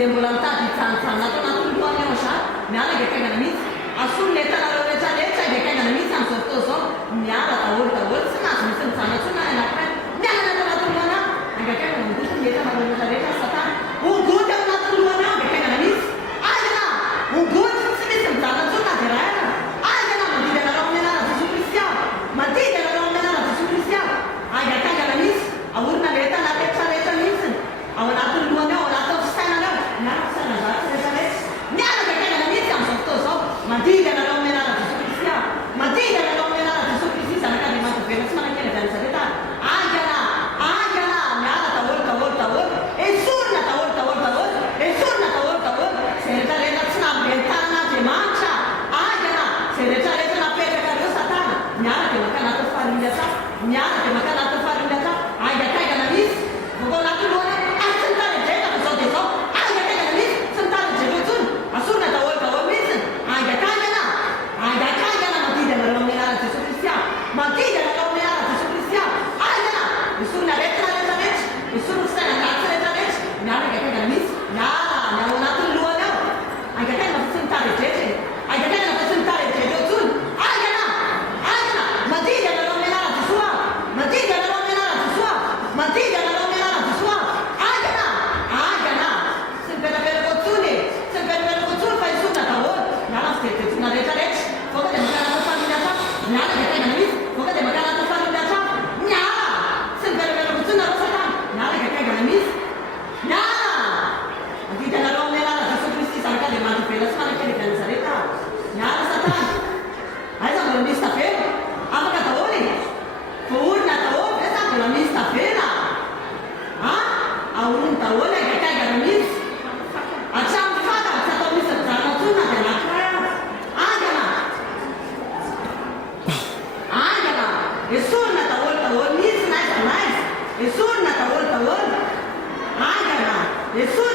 sembola mitsantsana atao anatin'ny lohany ao za miala gakaingana mihitsy asolo le tanareo rehetrarehetra gakaingana mihitsy am'izao fotoa zao miala daholo daholo tsy nahazo misy mitsana tsona anakiray miala atao anatin'ny lohana angakaingana migotiny le tanareo rehetrarehetra satana ongoty ao anatin'ny lohana ao gakaingana mihitsy aigana ongoty tsy misy mijana tsona de raha aigana mandidy anareo amin'ny anara Jesoa Kristy aho mandidy anareo amin'ny anara Jesoa Kristy aho angakaingana mihitsy aorina le tana rehetrarehetra mihitsy ao anatin'ny lohany ao anatin'ny fisainany ao miala fisaina zatsy rehetrarehetra miala gakaingana mihitsy am'izao fotoa zao mandidy anareo amin'ny anara Jesoa Kristy aho mandidy anareo amin'ny anara Jesoa Kristy zanak'Andriamanitra velona tsy manakely avy an'zareta angana miala daholo daholo daholo esorina daholo daholo daholo esorina daholo daholo zay rehetrarehetra tsy nambeny tanan'Andriamanitra angana zay rehetrarehetra napetraka reo satana miala de maka anatin'ny fahalindy atsapa miala de maka anatin'ny fahalindy atsapa angakaingana mihitsy voko anatin'ny lohany tsy mitany dreka fa zao de zao angakaingana mihitsy tsy mitany dreka intsony asorina daholo daholo mihitsy angakaingana mandidy anareo amin'ny anara Jesoa Kristy aho mandidy anareo amin'ny anara Jesoa Kristy aho angana esorina rehetra rehetrarehetra esorina fisaina ndatsy rehetrarehetra miala angakaingana mihitsy miala ao anatin'ny lohany ao angakaingana fa tsy mitary dretra angakaingana fa tsy mitary dretra intsony angana mandidy anareo amin'ny anara Jesoa aho mandidy anareo amin'ny anara Jesoa aho mandidy anareo amin'ny anara Jesoa aho angana tsy mipetrapetraka intsony tsy mipetrapetraka intsony fa esorina daholo miala fijerijejona rehetrarehetra voka de maka anatin'ny fahalindy atsapa miala gakaingana mihitsy voka de maka anatin'ny fahalindy atsapa miala tsy mipetrapetraka intsony nareo satana miala gakaingana mihitsy miala mandidy anareo amin'ny anara Jesoa Kristy zanak'Andriamanitra velona tsy manakely avy an'zareta miala satana aiza mbola misy tavela afaka daholo voorina daholo esa mbola misy tavela aorony daholo gakaingana mihitsy atramin'ny fata tsy atao misy mijanona tsona de anakiray angana esorina daholo daholo mihitsy naiza naiza esorina daholo daholo angana esorina